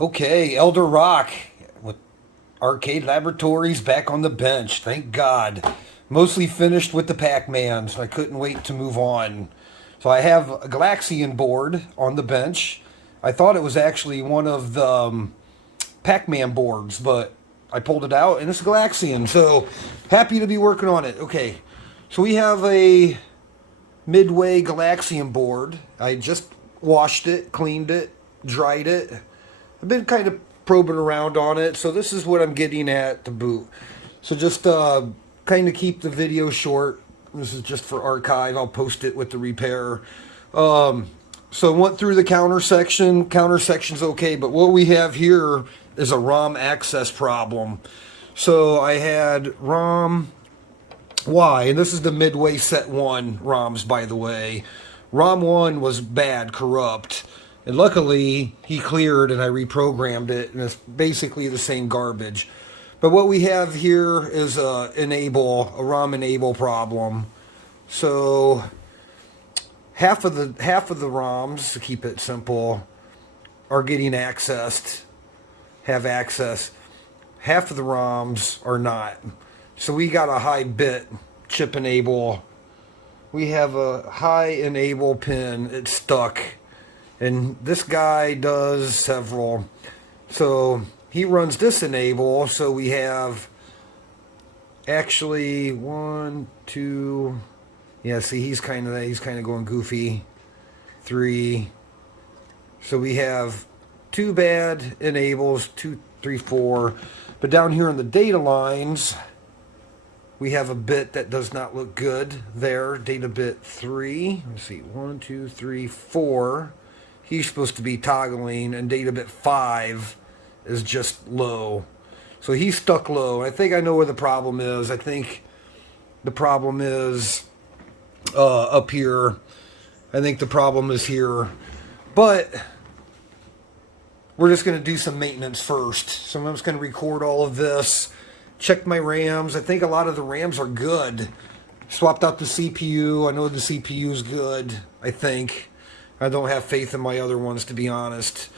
Okay, Elder Rock with Arcade Laboratories back on the bench. Thank God. Mostly finished with the Pac-Man, so I couldn't wait to move on. So I have a Galaxian board on the bench. I thought it was actually one of the Pac-Man boards, but I pulled it out and it's Galaxian. So happy to be working on it. Okay, so we have a Midway Galaxian board. I just washed it, cleaned it, dried it. I've been kind of probing around on it, so this is what I'm getting at to boot. So just kind of keep the video short. This is just for archive. I'll post it with the repair. So I went through the counter section. Counter section's okay, but what we have here is a ROM access problem. So I had ROM Y, and this is the Midway Set 1 ROMs, by the way. ROM 1 was bad, corrupt. And luckily, he cleared and I reprogrammed it, and it's basically the same garbage. But what we have here is a ROM enable problem. So half of the ROMs, to keep it simple, are getting accessed, have access. Half of the ROMs are not. So we got a high bit chip enable. We have a high enable pin. It's stuck. And this guy does several. So he runs this enable. So we have actually one, two. Yeah, see, he's kind of going goofy. Three. So we have two bad enables, 2, 3, 4. But down here on the data lines, we have a bit that does not look good there. Data bit 3. Let's see, 1, 2, 3, 4. He's supposed to be toggling, and data bit 5 is just low. So he's stuck low. I think I know where the problem is. I think the problem is up here. I think the problem is here. But we're just going to do some maintenance first. So I'm just going to record all of this. Check my RAMs. I think a lot of the RAMs are good. Swapped out the CPU. I know the CPU is good, I think. I don't have faith in my other ones, to be honest.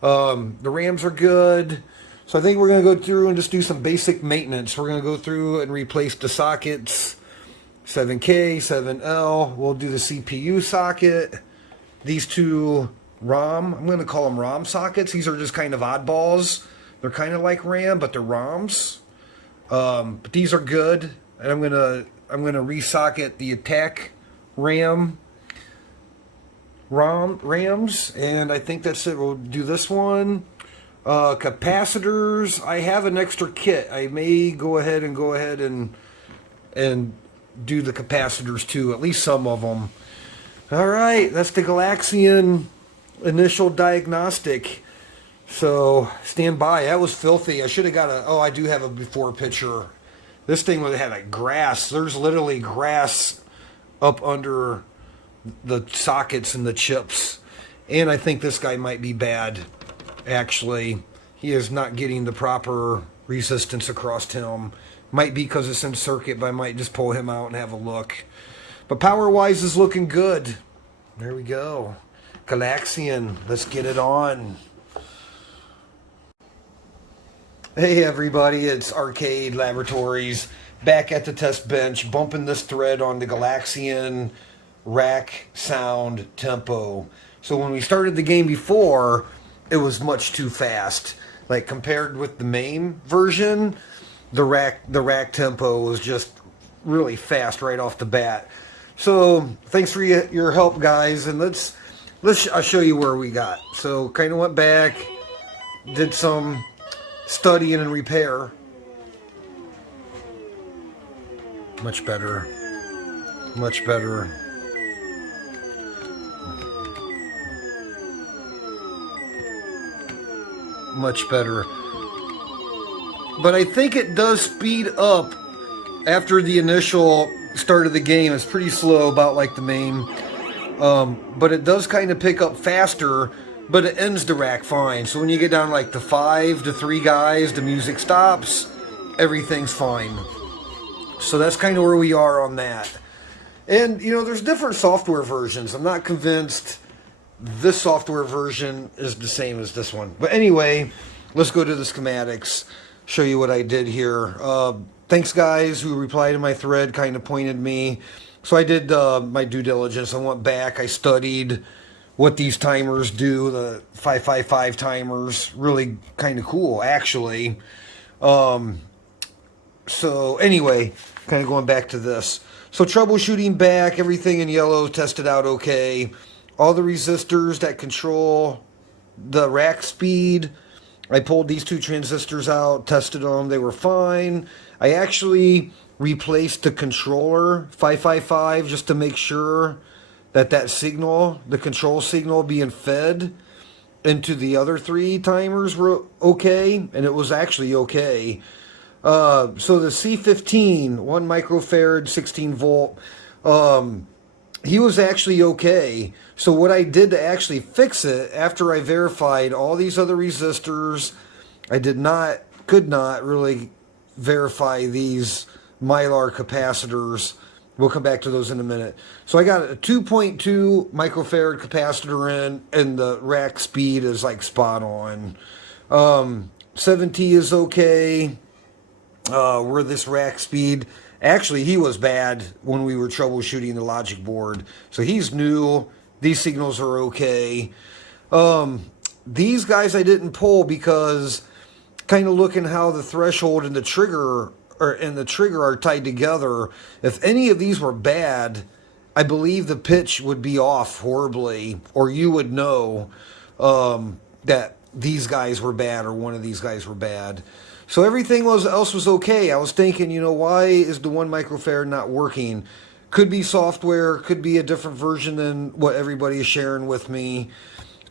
The RAMs are good. So I think we're going to go through and just do some basic maintenance. We're going to go through and replace the sockets. 7K, 7L. We'll do the CPU socket. These two ROM, I'm going to call them ROM sockets. These are just kind of oddballs. They're kind of like RAM, but they're ROMs. But these are good. And I'm gonna resocket the attack RAMs, and I think that's it. We'll do this one. Capacitors. I have an extra kit. I may go ahead and do the capacitors too. At least some of them. All right, that's the Galaxian initial diagnostic. So stand by. That was filthy. I should have got a. Oh, I do have a before picture. This thing would have had like grass. There's literally grass up under the sockets and the chips. And I think this guy might be bad. Actually, he is not getting the proper resistance across him. Might be because it's in circuit, but I might just pull him out and have a look. But power-wise is looking good. There we go. Galaxian, let's get it on. Hey everybody, it's Arcade Laboratories back at the test bench, bumping this thread on the Galaxian rack sound tempo. So when we started the game before, it was much too fast. Like compared with the main version, the rack tempo was just really fast right off the bat. So thanks for your help, guys, and I'll show you where we got. So kind of went back, did some studying and repair. Much better. Much better. Much better. But I think it does speed up after the initial start of the game. It's pretty slow, about like the main. But it does kind of pick up faster, but it ends the rack fine. So when you get down like to 5 to 3 guys, the music stops, everything's fine. So that's kind of where we are on that. And, you know, there's different software versions. I'm not convinced this software version is the same as this one. But anyway, let's go to the schematics, show you what I did here. Thanks guys who replied to my thread, kind of pointed me. So I did my due diligence. I went back, I studied what these timers do, the 555 timers. Really kind of cool, actually. So anyway, kind of going back to this. So troubleshooting back, everything in yellow tested out okay. All the resistors that control the rack speed, I pulled these two transistors out, tested them, they were fine. I actually replaced the controller 555 just to make sure that that signal, the control signal being fed into the other three timers were okay, and it was actually okay. So the C15, 1 microfarad, 16 volt, he was actually okay. So what I did to actually fix it, after I verified all these other resistors, I could not really verify these Mylar capacitors. We'll come back to those in a minute. So I got a 2.2 microfarad capacitor in, and the rack speed is like spot on. 7T is okay. Where this rack speed, actually he was bad when we were troubleshooting the logic board. So he's new. These signals are okay. These guys I didn't pull because kind of looking how the threshold and the trigger are tied together. If any of these were bad, I believe the pitch would be off horribly, or you would know that these guys were bad or one of these guys were bad. So everything else was okay. I was thinking, you know, why is the 1 microfarad not working? Could be software, could be a different version than what everybody is sharing with me.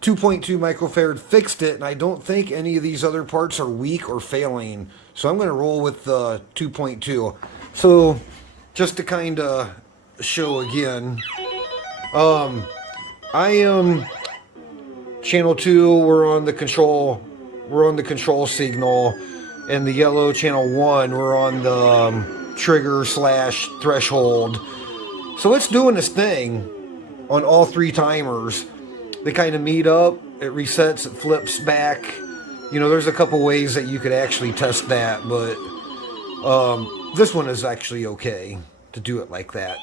2.2 microfarad fixed it, and I don't think any of these other parts are weak or failing. So I'm going to roll with the 2.2. So just to kind of show again, I am channel 2. We're on the control signal, and the yellow channel 1. We're on the trigger / threshold. So it's doing this thing on all three timers. They kind of meet up, it resets, it flips back. You know, there's a couple ways that you could actually test that, but this one is actually okay to do it like that.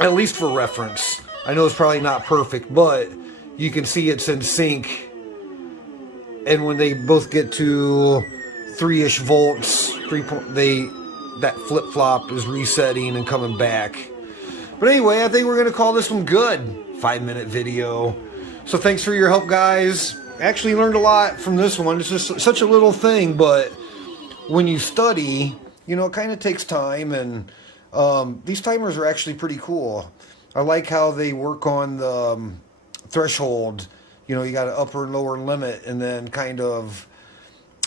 At least for reference. I know it's probably not perfect, but you can see it's in sync. And when they both get to 3-ish volts, that flip-flop is resetting and coming back. But anyway, I think we're going to call this one good. 5-minute video. So thanks for your help, guys. Actually learned a lot from this one. It's just such a little thing, but when you study, you know, it kind of takes time, and these timers are actually pretty cool. I like how they work on the threshold. You know, you got an upper and lower limit, and then kind of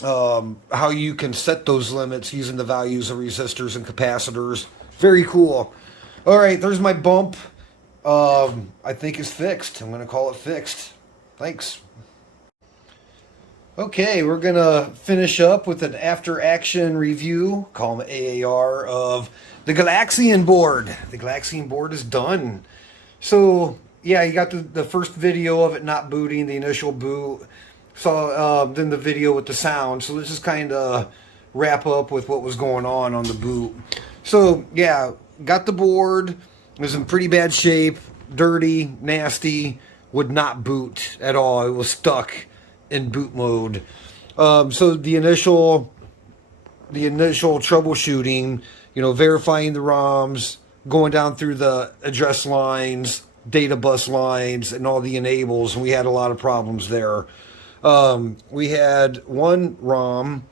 how you can set those limits using the values of resistors and capacitors. Very cool. All right, there's my bump. I think it's fixed. I'm going to call it fixed. Thanks. Okay, we're going to finish up with an after-action review, call them AAR, of the Galaxian board. The Galaxian board is done. So, yeah, you got the first video of it not booting, the initial boot. Saw then the video with the sound. So let's just kind of wrap up with what was going on the boot. So, yeah, got the board. It was in pretty bad shape, dirty, nasty, would not boot at all. It was stuck in boot mode. So the initial troubleshooting, you know, verifying the ROMs, going down through the address lines, data bus lines, and all the enables, and we had a lot of problems there. We had one ROM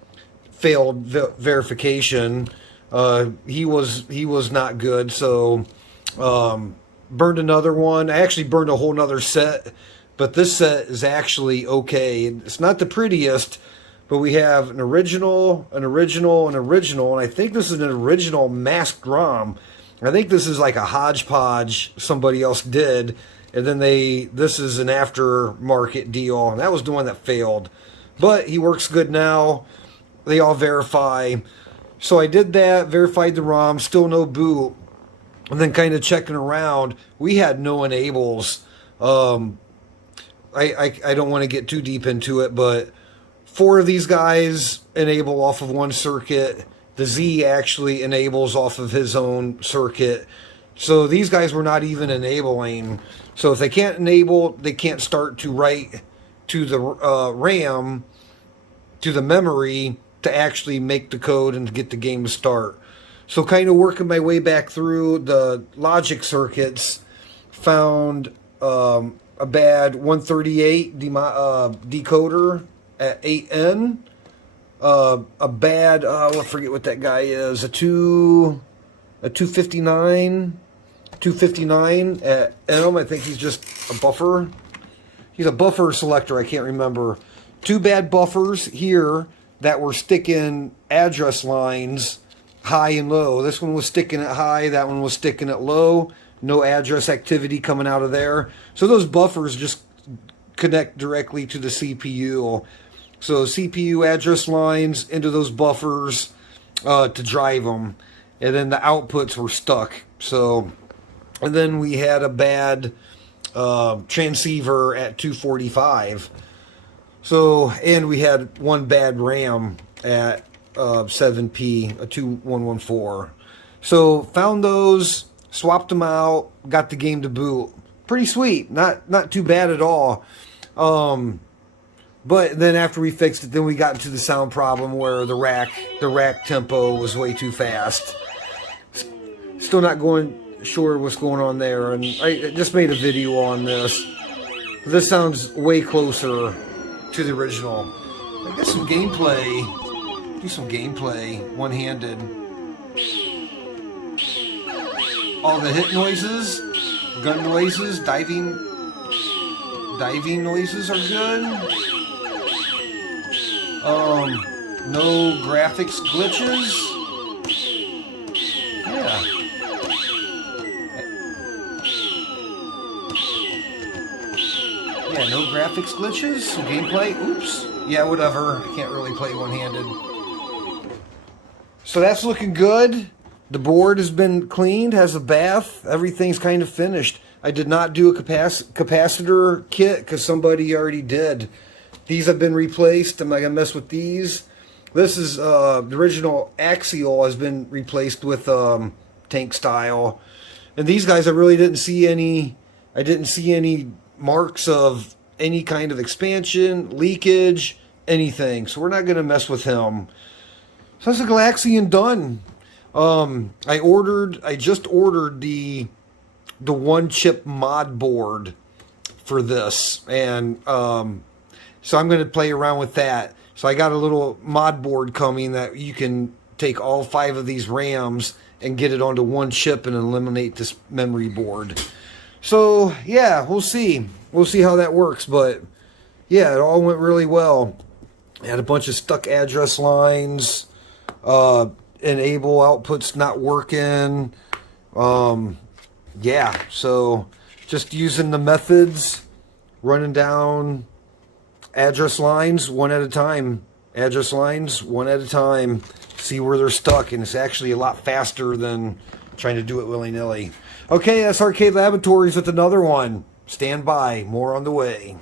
failed verification. He was not good, so burned another one. I actually burned a whole nother set, but this set is actually okay. It's not the prettiest, but we have an original, an original, an original, and I think this is an original masked ROM. I think this is like a hodgepodge somebody else did, and then this is an aftermarket deal, and that was the one that failed. But he works good now. They all verify. So I did that, verified the ROM, still no boot. And then kind of checking around, we had no enables. I don't want to get too deep into it, but 4 of these guys enable off of one circuit. The Z actually enables off of his own circuit. So these guys were not even enabling. So if they can't enable, they can't start to write to the RAM, to the memory, to actually make the code and to get the game to start. So kind of working my way back through the logic circuits, found a bad 138 decoder at 8N. A bad, I forget what that guy is, a 259 at M. I think he's just a buffer. He's a buffer selector, I can't remember. 2 bad buffers here that were sticking address lines high and low. This one was sticking at high, that one was sticking at low. No address activity coming out of there. So those buffers just connect directly to the CPU. So CPU address lines into those buffers to drive them. And then the outputs were stuck. So, and then we had a bad transceiver at 245. So, and we had 1 bad RAM at 7P, a 2114. So found those, swapped them out, got the game to boot. Pretty sweet, not too bad at all. But then after we fixed it, then we got into the sound problem where the rack tempo was way too fast. Still not sure what's going on there, and I just made a video on this. This sounds way closer to the original. I got some gameplay. Do some gameplay, one-handed. All the hit noises, gun noises, diving noises are good. No graphics glitches. Yeah. Yeah, no graphics glitches. Some gameplay. Oops. Yeah, whatever. I can't really play one-handed. So that's looking good. The board has been cleaned, has a bath. Everything's kind of finished. I did not do a capacitor kit because somebody already did. These have been replaced. Am I going to mess with these? This is the original axial has been replaced with tank style. And these guys, I really didn't see any. I didn't see any marks of any kind of expansion, leakage, anything. So we're not going to mess with him. So that's a Galaxian done. I just ordered the 1-chip mod board for this, and so I'm going to play around with that. So I got a little mod board coming that you can take all 5 of these RAMs and get it onto 1 chip and eliminate this memory board. So yeah, we'll see. We'll see how that works, but yeah, it all went really well. I had a bunch of stuck address lines. Enable outputs not working. Yeah, so just using the methods, running down address lines one at a time. Address lines one at a time. See where they're stuck, and it's actually a lot faster than trying to do it willy-nilly. Okay, that's Arcade Laboratories with another one. Stand by, more on the way.